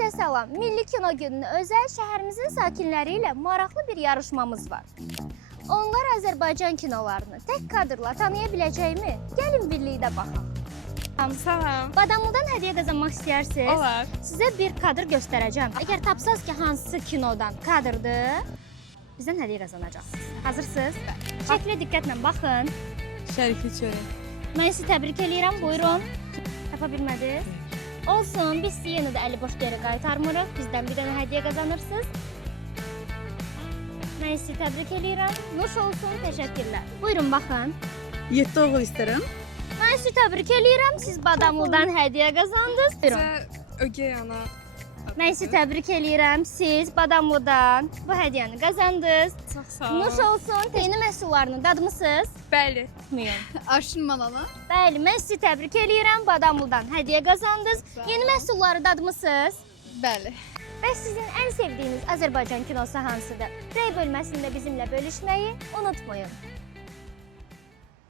Sizə salam. Milli Kino Gününə özəl şəhərimizin sakinləri ilə maraqlı bir yarışmamız var. Onlar Azərbaycan kinolarını tək kadrla tanıya biləcəkmi? Gəlin birlikdə baxaq. Salam. Badamlıdan hədiyyə qazanmaq istəyirsiniz? Olar. Sizə bir kadr göstərəcəm. Əgər tapsaz ki, hansı kinodan kadrdır, bizdən hədiyyə qazanacaqsınız. Hazırsınız? Şəklə diqqətlə baxın. Şərikli çörək. Mən sizi təbrik edirəm. Buyurun. Tapa bilmədiniz? Olsun, biz sizi yenə də əli boş geri qaytarmırıq. Bizdən bir dənə hədiyyə qazanırsınız. Mən sizi təbrik edirəm. Nuş olsun, təşəkkürlər. Buyurun, baxın. 7 oğul istəyirəm. Mən sizi təbrik edirəm. Siz Badamlıdan hədiyyə qazandınız. Buyurun. Sizə ögey ana. Mən sizi təbrik edirəm. Siz Badamlıdan bu hədiyyəni qazandınız. Çox sağ olun. Nuş olsun. Yeni məhsullarını dadmısınız? Bəli. Aşın malana. Bəli, mən sizi təbrik edirəm. Badamlıdan hədiyyə qazandınız. Yeni məhsulları dadmısınız? Bəli. Və sizin ən sevdiyiniz Azərbaycan kinosu hansıdır? Rey bölməsində bizimlə bölüşməyi unutmayın.